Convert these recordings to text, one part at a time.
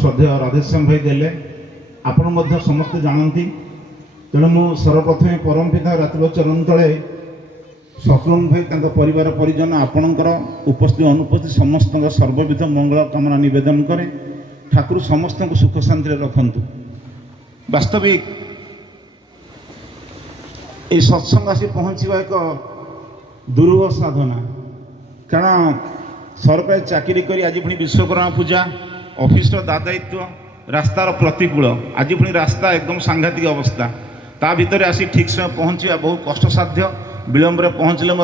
श्रद्धेय राधेश्याम भाई देले आपण समस्ते जानती। तेणु मु सर्वप्रथमे परम पिता रातिबचरण तले शत्रुघ्न भाई परिवार परिजन आपणकर उपस्थित अनुपस्थित समस्त सर्वविध मंगल कामना निवेदन करे। ठाकुर समस्त को सुख शांति रखंतु। वास्तविक ये सत्संग आसी पहुँचवा एक दुर्लभ साधना, कारण सरकारी चाकरी करी आज पुणी विश्वकर्मा पूजा ऑफिस दायित्व रास्तार प्रतिकूल आज पुणी रास्ता एकदम सांघातिक अवस्था ता भितर आसी ठीक समय पहुँचवा बहुत कष्टसाध्य। विलंब पहुँचले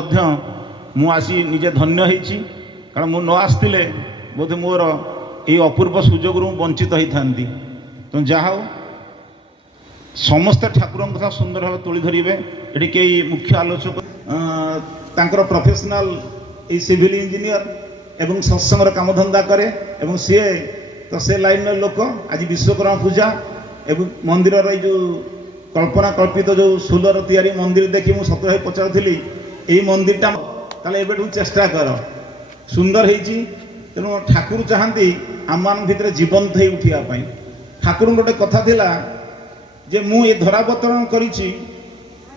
मु आसी निजे धन्य होती, कारण मु न आसते बोधे मोर ये अपूर्व सुजोग वंचित होता। तो जहा समस्त ठाकुर कथा सुंदर भाव तुली धरवे। ये कई मुख्य आलोचक तांकर प्रोफेशनल ये सिविल इंजीनियर एवं सत्संगर कामधंदा करे एवं सी तो से लाइन लोक आज विश्वकर्मा पूजा एवं मंदिर जो कल्पना कल्पित जो सुलर तैयारी मंदिर देखी मुझे सत भाई पचारूली यही मंदिरटा ताले एबेठू चेष्टा कर सुंदर होती। तेणु ठाकुर चाहती आम भितर जीवंत हो उठापी। ठाकुर गोटे कथा थिला जे मु ये धरावतरण करिछि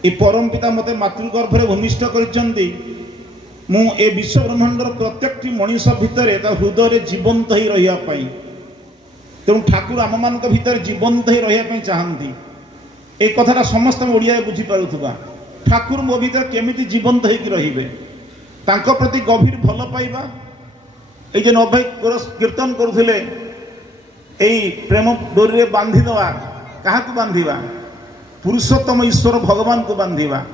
ए परम पिता मते मातृगर्भरे भूमिष्ठ करिसंती। मु ए विश्व ब्रह्मांडर प्रत्येक मनीष भितर हृदय जीवंत हो रही। तेणु ठाकुर आम मान भितर जीवंत हो रही चाहती। ए कथाटा समस्त ओडिया बुझीपारुवा ठाकुर मो भीतर केमिति जीवंत होकर रहिबे तांको प्रति गभीर भल पाइबा। ये जे नभाई कीर्तन करुले यही प्रेम डोरी बांधी दवा क्या बांधिबा पुरुषोत्तम ईश्वर भगवान को बांधिबा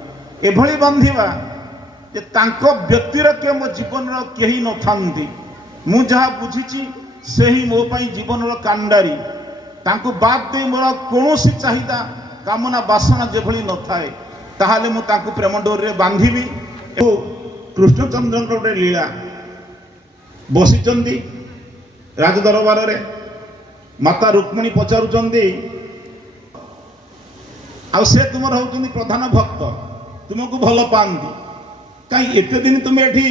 एभली बांधिबा जे तांको व्यक्तिर के मो जीवन कहीं न थांती। मु जहाँ बुझीची से ही मो पाई जीवन कांडारी तांको बाद दे मोर कौन चाहिदा कामना बासना जेभली न थाए ताहाले मु तांको प्रेम डोरी बांधिबी। कृष्णचंद्र गोटे लीला बसीचंदी राजदरबार रे माता रुक्मिणी पचारुचंदी आ से तुमर होचंदी प्रधान भक्त तुमको भल पाती कहीं एते दिन तुम्हें एठी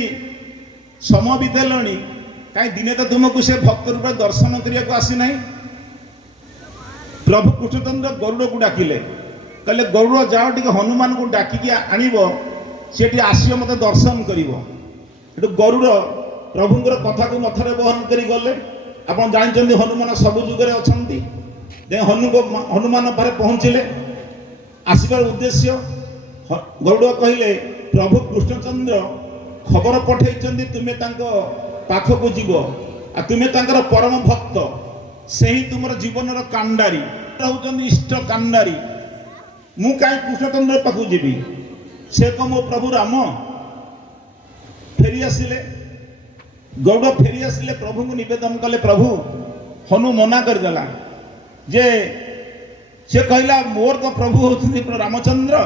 समय बितेलणी कहीं दिने तो तुमको से भक्त रूप दर्शन करने को आसी नहीं। प्रभु कृष्णचंद्र गरुड़ को डाकिले कहले गरुड़ जाओ टे हनुमान को डाकिकी आणव सी आसियो मत दर्शन कर। गरुड़ प्रभुंर कथा को मथारे बहन करी गले। आप जानते हनुमान सब जुगे अच्छा हनुमान पारे पहुँचले आसबार उद्देश्य गरुड़ कहले प्रभु कृष्णचंद्र खबर पठे तुम्हें पाखक जीव आ तुम्हें परम भक्त से ही तुम जीवन कांडारी होती इष्ट कांडारी मु कहीं कृष्णचंद्र पाखक जीवी से तो मो प्रभु राम फेरी आसिले। गौड़ फेरी आसिले प्रभु को निवेदन कले प्रभु हनु मना करदेला जे से कहला मोर तो प्रभु होती रामचंद्र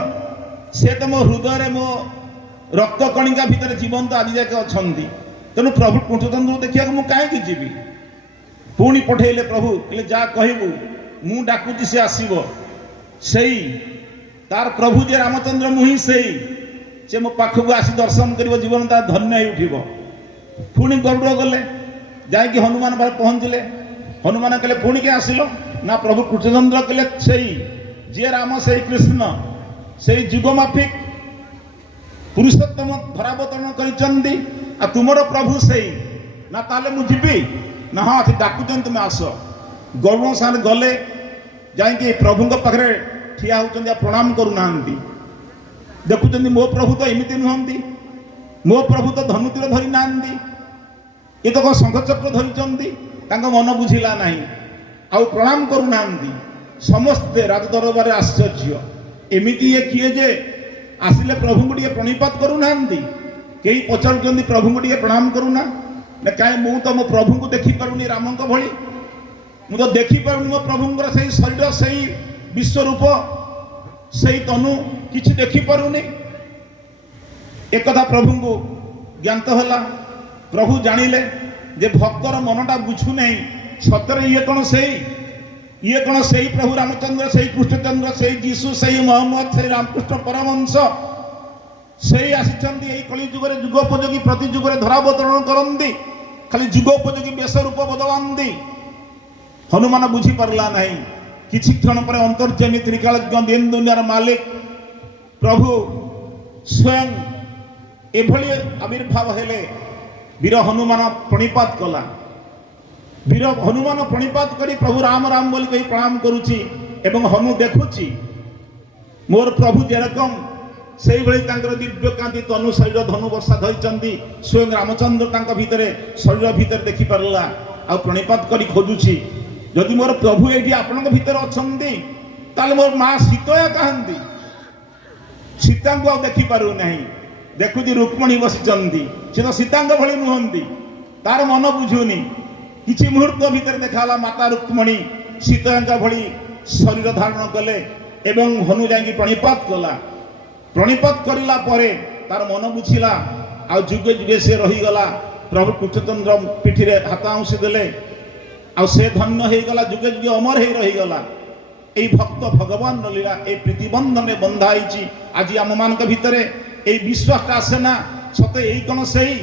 से तो मो हृदय मो रक्त कणिका भितर जीवंत आज जाके अच्छा। तेणु प्रभु कृष्णचंद्र देखा मुझे कहीं जीवी पुणी पठेले प्रभु कहले जा कहबू मु डाकुची से आसीबो सेई तार प्रभु जे रामचंद्र मुही से मो पाखक आसी दर्शन कर जीवन तार धन्य हो उठिबो। पुणी गरुड़ गले जाकि हनुमान पारे पहुँचले हनुमान कहले पुणी के आसिल ना प्रभु कृष्णचंद्र कहले सेई जे राम से कृष्ण से जुगमाफिक पुरुषोत्तम धरावतरण करिचंदी आ तुमर प्रभु से ना ताले मु जीवी ना हाँ डाकुचन तुम आस। गरुड़ सारे गले जाकि प्रभु पाखे ठिया होती प्रणाम करूना देखुं मो प्रभु तो एमती नुहति मो प्रभु तो धनुतीर धरी ना ये तो कौन शंखचक्र धरी मन बुझिला ना आउ प्रणाम करूना समस्ते राजदरबार आश्चर्य एमती ये किए जे आसिले प्रभु को टे प्रणिपात करूना कई पचार प्रभु को टे प्रणाम करूना ना कहीं मु तो मो प्रभु को देखिपारूनी राम भली मु तो देखिपारूनी मो प्रभुंर से शरीर से विश्वरूप से तनु किसी देखिपारूनी। एक प्रभु को ज्ञात है प्रभु जानिले जे भक्तर मनटा बुझु नहीं सतरे ये कौन से प्रभु रामचंद्र से कृष्णचंद्र से जीशु से मोहम्मद से रामकृष्ण परमहंस से आसी कलिजुगे जुगोपयोगी प्रति जुगे धरावतरण करती खाली जुगोपयोगी बेश रूप बदलाती हनुमान बुझी पारला नहीं। किछि क्षण पर अंतर्जमी त्रिकालज्ञ दिन दुनियार मालिक प्रभु स्वयं एभली आविर्भाव हेले। वीर हनुमान प्रणिपात कला। वीर हनुमान प्रणिपात करी प्रभु राम राम बोली कही प्रणाम करुची एवं हनु देखुची मोर प्रभु जेरकम से दिव्य कांति तनु शरीर धनु वर्षा धरी स्वयं रामचंद्र तांका भितरे शरीर भितर देखि पारला आ प्रणिपात करी खोजुची जदि मोर प्रभु एठी आपनक भितर अछंती ताले मोर मां सीता कहंती सीता को देखि पारु नहीं। देखुची रुक्मणी बसिचंती से तो सीता भली नुहंती तार मन बुझुनी। किछि मुहूर्त भितर देखाला माता रुक्मणी सीता भली शरीर धारण कले एवं हनु जाई प्रणिपात कला। प्रणिपात करला परे तार मन बुझिला आ जुगे जुगे से रही गला। प्रभु कृष्णचंद्र पिठी रे हाथ आउंसी देले आ से धन्य हो गला जुगे जुगे अमर हो रही गला। एई भक्त भगवान लीला ए प्रीतिबंधन बंधाई। आज आम मान भितरे ए विश्वास आसे ना सते एई कोन सेई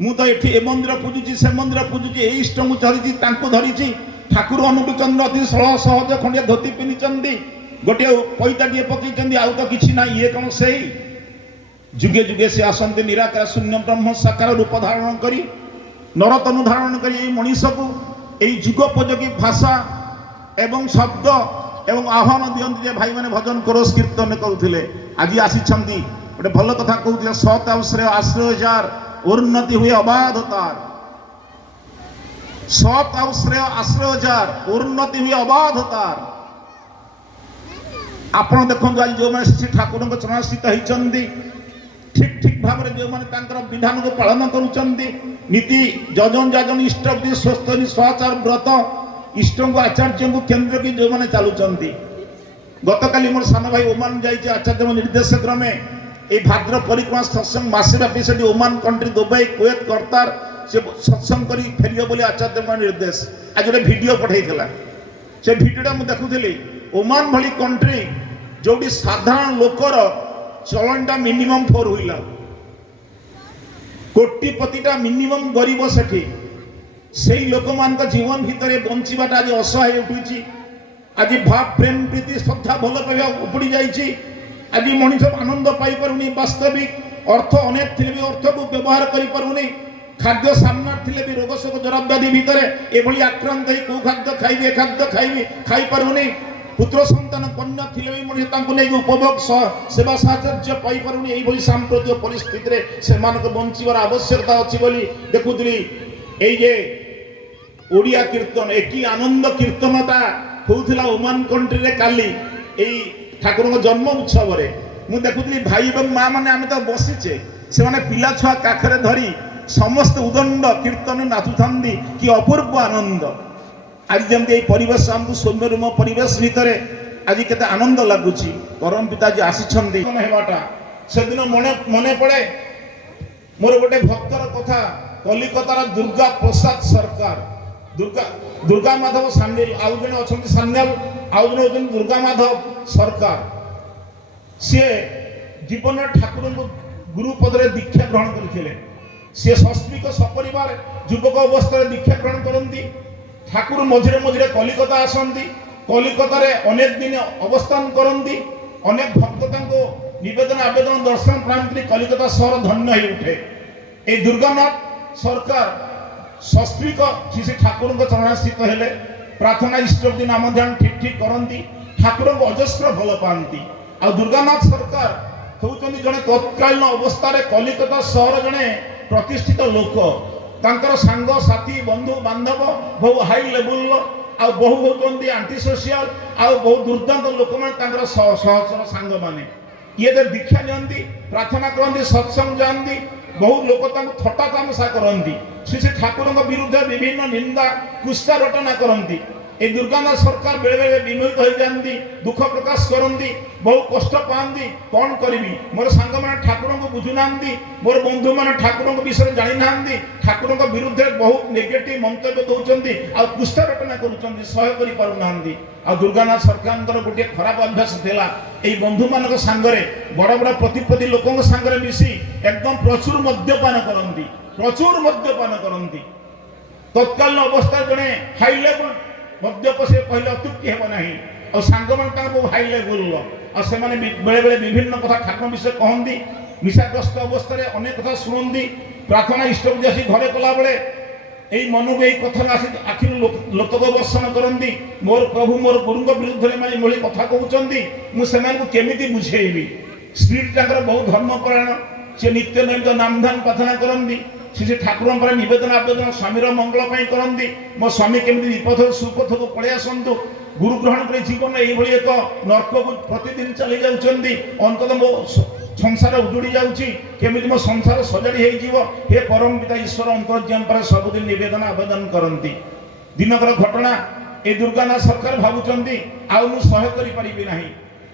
मु तो एठी ए मंदिर पूजुची से मंदिर पूजुची ए इष्ट मु धरिची तांको धरिची। ठाकुर अनुकूलचंद्र अति सरल सहज खंडिया धोती पिंधिचंदी गोटे पैताटिए पकईचंदी आउ तो किछि ना ये कोन सेई जुगे जुगे से आसंती निराकार शून्य ब्रह्म साकार रूप धारण करी नरतनु धारण करी ए मनीष को एई जुगोपयोगी भाषा एवं शब्द एवं आह्वान दियंती जे भाई माने भजन करोस कीर्तन करुथिले। आज आसीछंती गोटे भल कथा कहउथिले सत आश्रय आश्रय जार उन्नति हुए अबाधतार। सत आश्रय आश्रय जार उन्नति हुए अबाधतार। आपण देखंतु आज जो माने श्री ठाकुर को चरणाश्रित होइचंती ठीक ठीक भाव में जो माने तांकर विधान को पालन करूचंती नीति जजन जाजन इष्टपति स्वस्थ स्वाचार व्रत इष्ट को आचार्य को केंद्र की जो माने चालुचंती। गतकाली मोर सान भाई ओमान जाइए आचार्य निर्देश क्रमे ये भाद्र परिक्रमा सत्संग मासेव्यापी से Oman country Dubai Kuwait Kartar से सत्संग करी फेरियो बोली आचार्य निर्देश आज गोटे वीडियो पठाई से वीडियोटा मुझे देखुली। ओमान भली कंट्री जोटी साधारण लोकर चलनटा मिनिमम 4 व्हीलर कोटिपतिटा मिनिमम गरीब सेठी से लोक मान जीवन भितर बंचवाटा आज असहाय उठुची। आज भाव प्रेम प्रीति श्रद्धा भल पाइबा उपड़ी जाइए। आज मनीष आनंद पाई पारुनी वास्तविक अर्थ अनेक थे भी अर्थ को व्यवहार करि पारुनी। खाद्य सामना थे भी रोग शोक जरा व्याधि भितर एभली आक्रांत हो कौ खाद्य खाइबी खाद्य खाइबी खाई पारुनी। पुत्र संतान कन्या थे भी मनीष नहीं उपभोग सेवा साहचर्य पाई पारुनी। यही सांप्रतिक परिस्थिति से बंचार आवश्यकता अच्छी बोली देखुली। ये ओडिया कीर्तन एक आनंद कीर्तनटा होउथिला ओमान कंट्री रे काली एई ठाकुर जन्म उत्सव रे मु देखुली भाई एवं माँ माने आमे तो बसिचे से माने पिला छुआ काखरे धरी समस्त उदंड कीर्तन नाचुथांदी कि अपूर्व आनंद। आज जमती एई परिवेश हमकु सौम्यरुम परिवेश भितरे आज केते आनंद लागुची। परम पिता जी आसीछंदी हेबाटा से दिन मने पड़े मोर गोटे भक्तर कथा कलिकतार दुर्गा प्रसाद सरकार दुर्गा माधव सांडेल आउ जने अछंती सांडेल आउ जने होचन दुर्गा माधव सरकार से जीवन ठाकुर को गुरु पदरे दीक्षा ग्रहण करथिले। से सस्त्रिक सपरिवार युवक अवस्था दीक्षा ग्रहण करती। ठाकुर मझिरे मझिरे कलिकता आसती कलिकतार अनेक दिन अवस्थान करती। अनेक भक्त निवेदन आवेदन दर्शन प्राप्त कलिकता सहर धन्य हो उठे। ये दुर्गानाथ सरकार सस्त्रिक श्री ठाकुर को चरणाश्रित हेले प्रार्थना इष्टपति नाम ध्यान ठीक ठीक करती। ठाकुर को अजस्र भल पाती। आ दुर्गानाथ सरकार होउचंदी जने तत्कालीन अवस्था कलिकता सहर जने प्रतिष्ठित लोक तांकर सांग साथी बंधु बांधव बहु हाई लेवल आ बहु होउचंदी आंटी सोशियल आ बहु दुर्दांत लोक माने तांकर सहचर सांग माने ये तो दीक्षा नियंती प्रार्थना करती सत्संग जानती। बहु लोक थट्टा तामसा करती। श्री ठाकुर विरुद्ध विभिन्न निंदा कुस्ता रटना करती। ए दुर्गानाथ सरकार बेले बेले विमोहित हो जाती दुख प्रकाश करती बहु कष्ट पाती। कौन करी मोर सांग मैंने ठाकुर को बुझुना मोर बंधु मैंने ठाकुर विषय जानी ना ठाकुर विरुद्ध बहुत नेगेटिव मंतव्य दौरान आ कुस्ता रटना कर सह कर दुर्गानाथ सरकार गोटे खराब अभ्यास था ये बंधु मान सांगे बड़ बड़ प्रतिपति लोकों सांगे मिसी एकदम प्रचुर मद्यपान करती तत्कालीन अवस्था जड़े हाई लेवल मद्यप से कहले अत्युक्ति हेब नाही और सांग मान ताको हाई लेवल और से माने बेले बेले विभिन्न कथा ठाकुर विषय कहंदी निशाग्रस्त अवस्था रे अनेक कथा सुनंदी प्रार्थना इष्टपूजा आसी घरे कला बेले এই মনକୁ এই କଥା ଆସି ଆଖିରୁ ଲୋତକ ବର୍ଷଣ କରନ୍ତି ମୋର ପ୍ରଭୁ ମୋର ଗୁରୁଙ୍କ ବିରୁଦ୍ଧରେ ମାନେ ଏଭଳି କଥା କହୁଛନ୍ତି ମୁଁ ସେମାନଙ୍କୁ କେମିତି ବୁଝେଇବି ସ୍ତ୍ରୀ ତାଙ୍କର ବହୁ ଧର୍ମପରାୟଣ ସେ ନିତ୍ୟ ନୈମିତ ନାମଧାନ ପ୍ରାର୍ଥନା କରନ୍ତି ସେ ଠାକୁରଙ୍କ ପରେ ନିବେଦନ ଆବେଦନ ସ୍ୱାମୀର ମଙ୍ଗଳ ପାଇଁ କରନ୍ତି ମୋ ସ୍ୱାମୀ କେମିତି ବିପଥରୁ ସୁପଥକୁ ପଳେଇ ଆସନ୍ତୁ ଗୁରୁ ଗ୍ରହଣ କରି ଜୀବନ ଏଇଭଳି ଏକ ନର୍କକୁ ପ୍ରତିଦିନ ଚାଲି ଯାଉଛନ୍ତି ଅନ୍ତତଃ ମୋ संसार उजुड़ी जाउची केमिति मो संसार सजाड़ी हेई जीवो हे परम पिता ईश्वर अंतर्ज्ञान पर सबुदिन निवेदन आवेदन करंती दिनकर घटना ए दुर्गानाथ सरकार भाबुचंदी आ मु सहय करि परिबि नाही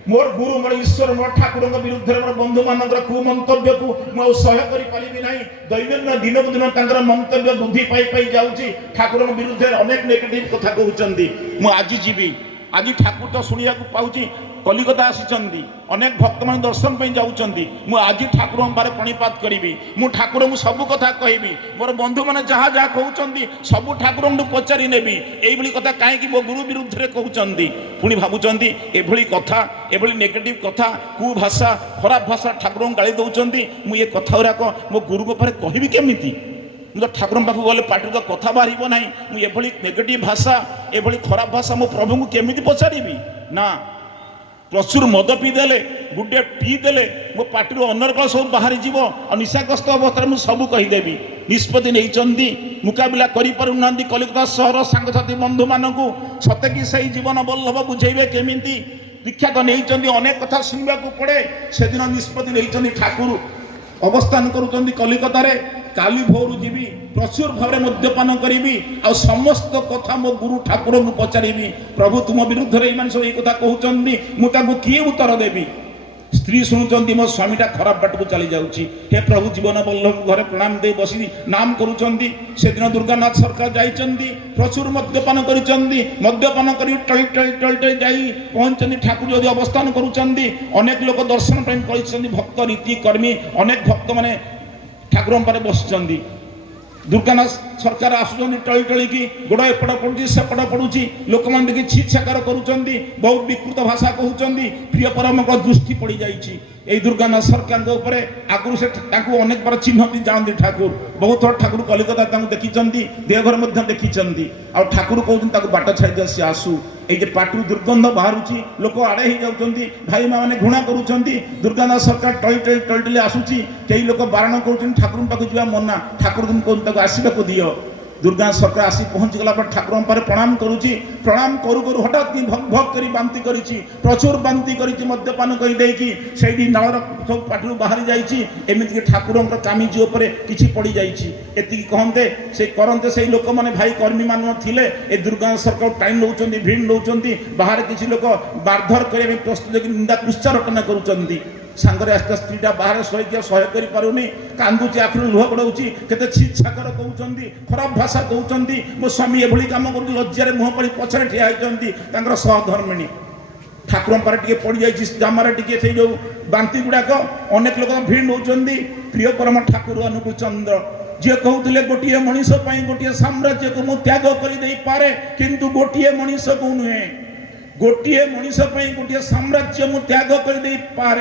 मोर गुरु मोर ईश्वर मोर ठाकुर विरुद्ध मोर बंधु मानकर कुमंतव्य को मु सहय करि परिबि नाही दैनिक दिन को दिन तांकर मंतव्य बुद्धि पाई पाई जाउची ठाकुर विरुद्ध अनेक नेगेटिव कथा कहउचंदी मु आजि जीवी आज ठाकुर तो शुणा पाऊँ कलिकता आसी अनेक भक्त मान दर्शन पे जाऊँगी मु आज ठाकुर बारे प्रणिपात करी मु ठाकुर को सब कथा कहबी मोर बंधु मैंने जहाँ जहाँ कहते सब ठाकुर पचारि नेबी यही कथा कहीं मो गुरु विरुद्ध में कहते पुणी भावुं एभली कथा एभली नेगेटिव कथा कुभाषा खराब भाषा ठाकुर गाड़ी दौरान मुझे कथा गुराक मो गुरु पारे कहबी केमिति तो ठाकुर पाख गले पार्टी तो कथा बाहर ना मुझे नेगेटिव भाषा एभली खराब भाषा मो प्रभु को केमिति पचारि ना प्रचुर मद पीदेले गुटे पीदेले मो पार्टी अनर्गल सब बाहर जीव और निशाग्रस्त अवस्था मुझे सब कहीदेवी निष्पत्ति नहीं मुकाबिला करें कलिकता सहर सांगसाथी बंधु मानक सते कि सही जीवन बल्लभ बुझेबे केमिति दीक्षा तो नहीं अनेक कथा शुणा पड़े से दिन निष्पत्ति नहीं ठाकुर अवस्थान करुँच कलिकता काली भोर जीवी प्रचुर भाव में मद्यपान करी आ समस्त कथा मो गुरु ठाकुर को पचारि प्रभु तुम विरुद्ध में सब ये कथा कहते मुझे किए उत्तर देवी स्त्री शुणुंट मो स्वामीटा खराब बाट को चली जाऊँगी हे प्रभु जीवन बल्लभ घरे प्रणाम दे बसी नाम करुँच से दिन दुर्गानाथ सरकार जाइए प्रचुर मद्यपान मद्यपान कर टल टल टल टल जाई पहुँचती ठाकुर यदि अवस्थान करुँच अनेक लोक दर्शन कर भक्त रीति कर्मी अनेक भक्त मैंने ठाकुर पारे बसुँच दुर्गानाथ सरकार आसुँच टली टलिकी गोड़ एपट पड़ुची सेपट पड़ुची लोक मैंने देखिए छीछाकार करुँच बहुत विकृत भाषा कहते प्रिय परम दृष्टि पड़ जाइए दुर्गानाथ सरकार आगुरी से अनेक बार चिन्हती जाती ठाकुर बहुत थर ठाकुर कलिकता देखी देवघर देखी आ ठाकुर कहते बाट छाड़ी सी आसू ये पार्टी दुर्गंध बाहर लोक आड़े ही जाती भाई माँ मैंने घृणा करुँच दुर्गानाथ सरकार टली टली टली टली आसूची कई लोक बारण कर ठाकुर पाक जा मना ठाकुर कहते आसवाक दियो दुर्गा सरकार आसी पहुँची गला पर ठाकुर पारे प्रणाम करुँची प्रणाम करू करू हठात कि भग भग करी बांती करी प्रचुर बांती करी मद्यपान कर नावर सब पार्टी बाहरी जामती ठाकुर कामिजी उपर किसी पड़ जाती कहते से करते से लोक मैंने भाई कर्मी मान थे ए दुर्गा सरकार टाइम नौ भिड़ नौ बाहर किसी लोक बारधर करने प्रस्तुत निंदा कुच्चारटना करुँच सांगरे आस्ते स्त्रीटा बाहर शोक सह्य कर कांदुची आखिर लुह पड़ाऊँगी केते छीछाकर कहते खराब भाषा कहते मो स्वामी एभली कम कर लज्जार मुह पड़ी पछरे ठिया होती सहधर्मिणी ठाकुर पारे टे पड़ जाइए जामार टे से जो बांती गुड़ाक अनेक लोक भिड़ नौ प्रिय परम ठाकुर अनुकूल चंद्र जी कहते गोटे मनीष गोटे साम्राज्य को मुझे त्याग कर किंतु गोटे मनीष को नुहे गोटे मनीष गोटे साम्राज्य मुझे त्याग कर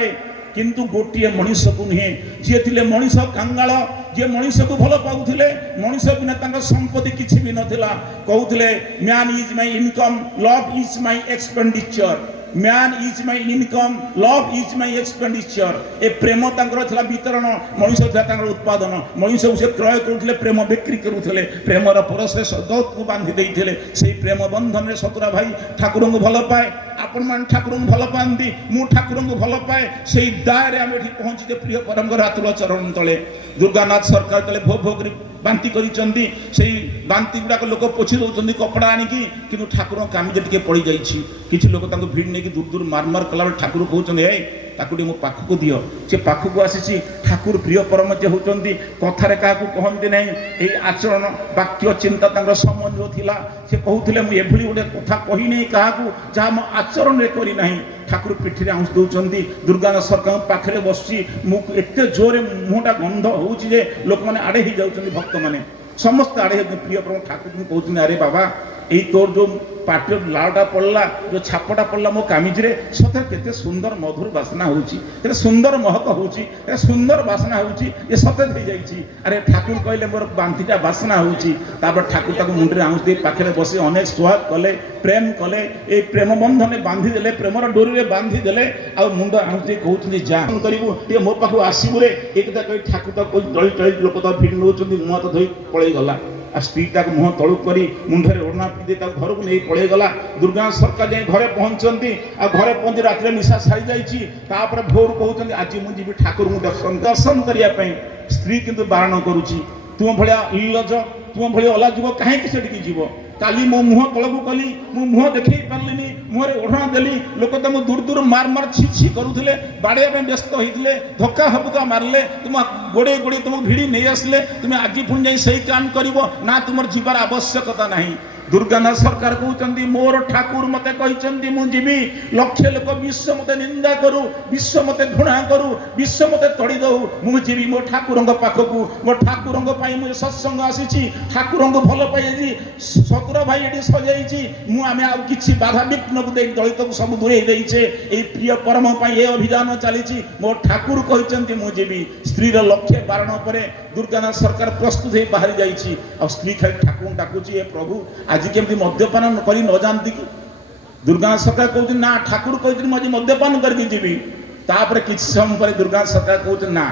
किंतु गोटे मनीष को नुहे जी थे मनीष कांगाल जी मनीष को भल पाऊले मनीष बिना संपत्ति किसी भी नाला कहते man is my income love is my expenditure man is my income love is my expenditure ए प्रेम था वितरण मनीष था उत्पादन मनीष को से क्रय करुले प्रेम बिक्री करुले प्रेमर परस सदत को बांधि देते से प्रेम बंधन में सतुरा भाई ठाकुर को भल पाए आपण मान ठाकुर को भल पाती मु ठाकुर को भल पाए से दायरे आम ये पहुँचे प्रिय परम हाथुल चरण तले दुर्गानाथ सरकार तले भो भो कर बांती करी बांती गुड़ाक लोक पोछि दौरान कपड़ा आणिकी कि ठाकुर कामिजे टे पड़ जाइए किसी लोक भिड़ नहीं दूर दूर मार मार कला ठाकुर कहते ताकू मो पाखक दियो से पाखक आसी ठाकुर प्रिय परम जे होती कथार क्या कहते ना ये आचरण वाक्य चिंता समन्वय थिला से कहते मुझे गोटे कथा कही नहीं क्या जहाँ मो आचरण में करना ठाकुर पिठी आउस दौरान दुर्गानाथ सरकार पाखे बसुची एत जोरे मुहटा गंध हो लोक मैंने आड़े ही जाऊँ भक्त मैंने समस्त आड़े प्रिय परम ठाकुर कहते अरे बाबा এই তোর जो पाटिर लालटा पड़ला जो छापटा पड़ला मो कामिजरे सत केते सुंदर मधुर बासना होची केते सुंदर महक होची केते सुंदर बासना होची ये सते થઈ जाईची अरे ठाकुर कहले मोर बांतीटा बासना होची तापर ठाकुर ताको मुंडरे आउस दे पाखरे बसी अनेक सुहाग कले प्रेम कले ए प्रेम बंधने बांधी देले प्रेमर डोरी रे बांधी देले आ मुंड आउस दे कहउछनी जा करिवु ए मो पाखु आसीबु रे एकदा कहि ठाकुर त कोइ डळी टळी लोक त भिड नउछंदी मुह त धोई पळई गला आ स्त्रीटा मुह तलुक करी मुंडरे ओढ़ना पिदे घर को नहीं पड़े गला दुर्गा सरकार जाए घरे पहुंचती आ घरे पहुंची रात निशा सारी जापर भोर कहते आज मुझे ठाकुर दर्शन करने स्त्री किंतु बारण करुच्ची तुम भाया इलज तुम भाई अलाजुब कहीं से जीव काली मो मुह तलक कली मो मुह देखे पार्ली मुहरे ओढ़ना देली लोक तुम दूर दूर मार मार छि छि करुले बाड़े व्यस्त होते धक्का हबुका मारे तुम गोड़े गोड़े तुम भिड़ी नहीं आसले तुम्हें आज पुणी जाए सही काम कर ना तुम जीवार आवश्यकता ना दुर्गानाथ सरकार कहते मोर ठाकुर मते कहते मुझे लक्षे लोक विश्व मते निंदा करू विश्व मते घृणा करू विश्व मते तड़ी दऊ मुझे मो ठाकुर पाखक मो ठाकुर मुझे सत्संग आसी ठाकुर भल पाई सतुर भाई ये सजाई मुझे कि बाधा विघ्न को दलित को सब दूरे देचे ये प्रिय परम ये अभियान चली मो ठाकुर कहते मुझे स्त्रीर लक्ष्य बारण पर दुर्गानाथ सरकार प्रस्तुत हो बाहरी जाइए और स्त्री खाली ठाकुर डाकुची प्रभु आज केमती मद्यपान कर न जानती कि दुर्गानाथ सरकार कहते ना ठाकुर कहते मुझे मद्यपान करके जीवी तापर किसी समय पर दुर्गानाथ सरकार कहते ना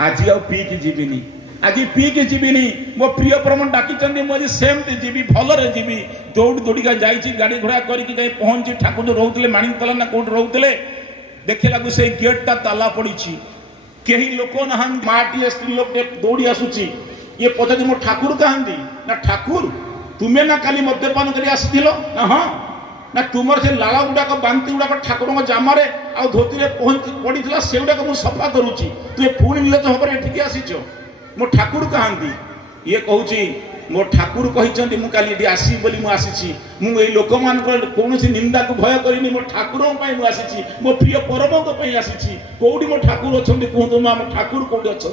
आज आउ पीकी जीविनी आज पीकी जीविनी मो प्रिय परम डाकी मुझे सेमती जीवी भलरे जीवी दौड़ दौड़िका जाइए गाड़ी घोड़ा करके पहुंची ठाकुर जो रोते माणिकतला ना कौट रोते देखे लगू से गेटा ताला पड़ी कहीं लोक ना माटी स्त्री लोक दौड़ी आसूची ये पचार मो ठाकुर कहती ना ठाकुर तुम्हें ना काली मद्यपान कर ना हाँ ना तुम से लाला गुड़ाक बांती गुड़ाक ठाकुर जामारे आ धोती पड़ा से गुड़ाक मुझे सफा करुच्ची तुम पुणी निर्लज भाव एठिकी आसीच मो ठाकुर कहती ये कहूँ मो ठाकुर कहते मुझे आसी मुझे मुझे लोक मान कौन निंदा को भय करनी मो ठाकुर आसी मो प्रिय परम आसी कौटी मो ठाकुर अच्छा कहतु आम ठाकुर कौटी अच्छा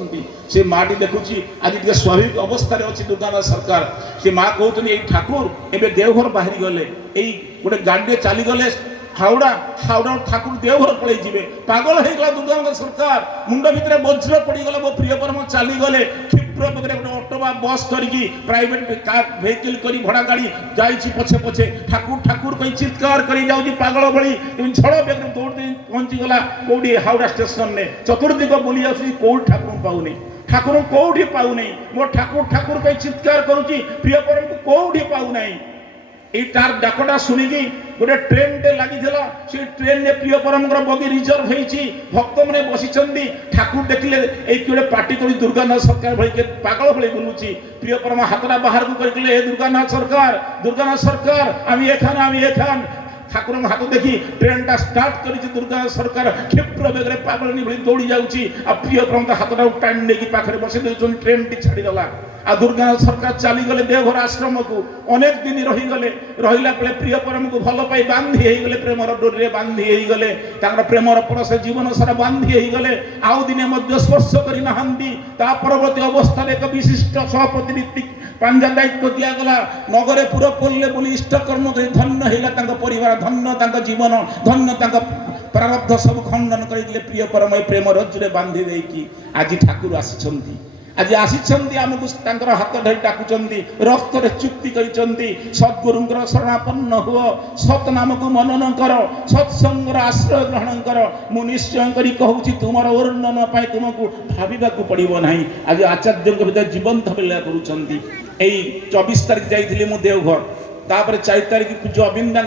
से माटी देखुची आज टे स्वाभाविक अवस्था अच्छी दुर्गानाथ सरकार से माँ कहते ये ठाकुर एवं देवघर बाहरी गले गोटे गाड़ी चलीगले हावड़ा हावड़ा ठाकुर देवघर पड़े जी पागल हो गला दुर्गानाथ सरकार मुंड भितर वज्र पड़गला मो प्रिय परम चलीगले क्षिप्र बेगे गोटे ऑटो बा बस करके प्राइवेट कार वेहिकल करी भड़ा गाड़ी जाइए पछे पछे ठाकुर ठाकुर कहीं चित्कार कर पागल भली झड़ बेग दौड़ दे पहुंची गला कौटी हावड़ा स्टेशन में चतुर्दिग बुली आस कौट ठाकुर पाऊनी ठाकुर कौटी पाऊनी मो ठाकुर ठाकुर कहीं चित्कार करुच्ची प्रिय परम को कौटी पाऊना तार डाकटा शुणिकी गोटे ट्रेन टे लगी से ट्रेन ने प्रिय परम बगी रिजर्व होती भक्त मैंने बसी ठाकुर देखले ये पार्टी कर दुर्गानाथ सरकार भाई पागल भाई बुलूची प्रिय परम हाथटा बाहर को करके दुर्गानाथ सरकार आम एखान ठाकुर हाथ देखी ट्रेन टा स्टार्ट कर दुर्गानाथ सरकार क्षिप्र बेगे पागल भाई दौड़ी जाऊँगी आ प्रिय परम हाथटा टाइम नहीं पाखे बसई दे ट्रेन टी छाड़ीगला आ दुर्गानाथ सरकार चलीगले देवघर आश्रम को अनेक दिन रहीगले रहा प्रिय परम को भल पाई बांधी गले प्रेमर डोरी बांधी गले प्रेमर परस जीवन सारा बांधी गले आउ दिने स्पर्श करना परवर्ती अवस्था एक विशिष्ट सहप्रतिनिधि पांजा दायित्व दिगला नगरे पूरा पड़े बोली इष्टकर्म धन्य होगा परिवार धन्य जीवन धन्य प्रारब्ध सब खंडन करते प्रिय परम प्रेम रज्जुरे बांधी देकी आज ठाकुर आसी आज आमको हाथ धरी डाकुंट रक्त चुक्ति करती सद्गुरुंर शरणापन्न हुआ सतनाम को मनन कर सत्संगर आश्रय ग्रहण कर मु निश्चय करी कहूँ तुम वर्णन पाई तुमको भाविबा पड़ो ना आज आचार्य भीतर जीवंत बेला कर 24 तारीख जाइए देवघर तापर 4 तारीख जो अबिंदा